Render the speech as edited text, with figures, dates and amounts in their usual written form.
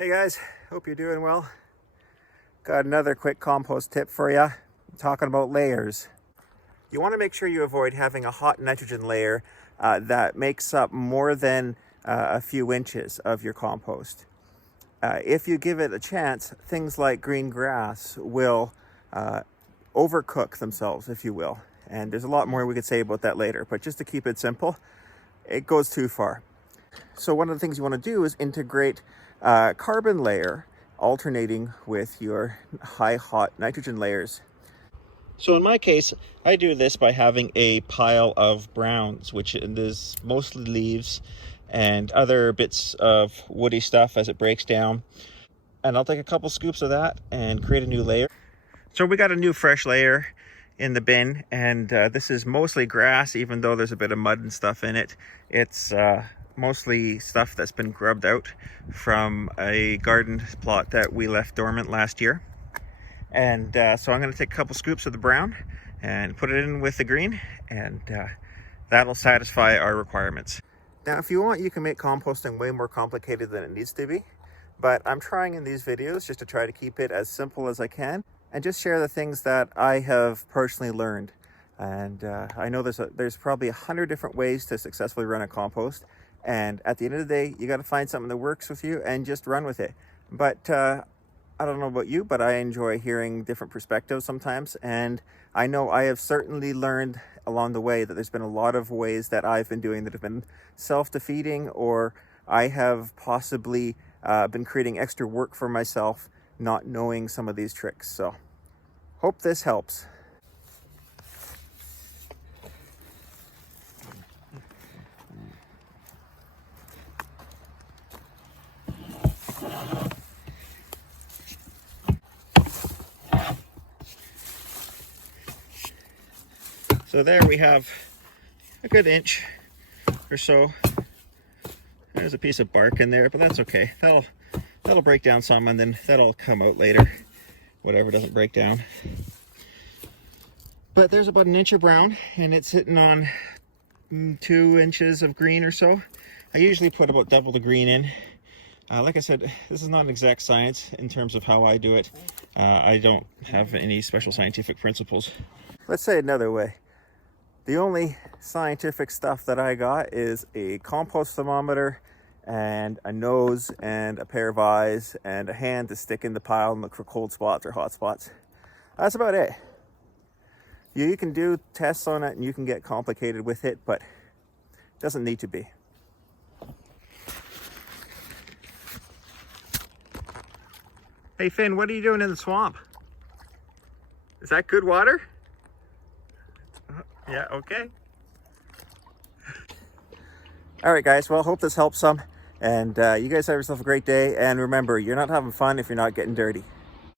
Hey guys, hope you're doing well. Got another quick compost tip for you. Talking about layers. You want to make sure you avoid having a hot nitrogen layer that makes up more than a few inches of your compost. If you give it a chance, things like green grass will overcook themselves, if you will. And there's a lot more we could say about that later, but just to keep it simple, it goes too far. So one of the things you want to do is integrate carbon layer alternating with your high hot nitrogen layers. So in my case, I do this by having a pile of browns, which is mostly leaves and other bits of woody stuff as it breaks down. And I'll take a couple scoops of that and create a new layer. So we got a new fresh layer in the bin, and this is mostly grass, even though there's a bit of mud and stuff in it. It's mostly stuff that's been grubbed out from a garden plot that we left dormant last year. And so I'm going to take a couple scoops of the brown and put it in with the green, and that'll satisfy our requirements. Now, if you want, you can make composting way more complicated than it needs to be, but I'm trying in these videos just to try to keep it as simple as I can and just share the things that I have personally learned. And I know there's probably 100 different ways to successfully run a compost, and at the end of the day, you got to find something that works with you and just run with it. But I don't know about you, but I enjoy hearing different perspectives sometimes, and I know I have certainly learned along the way that there's been a lot of ways that I've been doing that have been self-defeating, or I have possibly been creating extra work for myself not knowing some of these tricks. So hope this helps. So there we have a good inch or so. There's a piece of bark in there, but that's okay. That'll break down some, and then that'll come out later, whatever doesn't break down. But there's about an inch of brown, and it's sitting on 2 inches of green or so. I usually put about double the green in. Like I said, this is not an exact science in terms of how I do it. I don't have any special scientific principles. Let's say it another way. The only scientific stuff that I got is a compost thermometer and a nose and a pair of eyes and a hand to stick in the pile and look for cold spots or hot spots. That's about it. You can do tests on it and you can get complicated with it, but it doesn't need to be. Hey Finn, what are you doing in the swamp? Is that good water? Yeah, okay. All right, guys. Well, hope this helps some. And you guys have yourself a great day. And remember, you're not having fun if you're not getting dirty.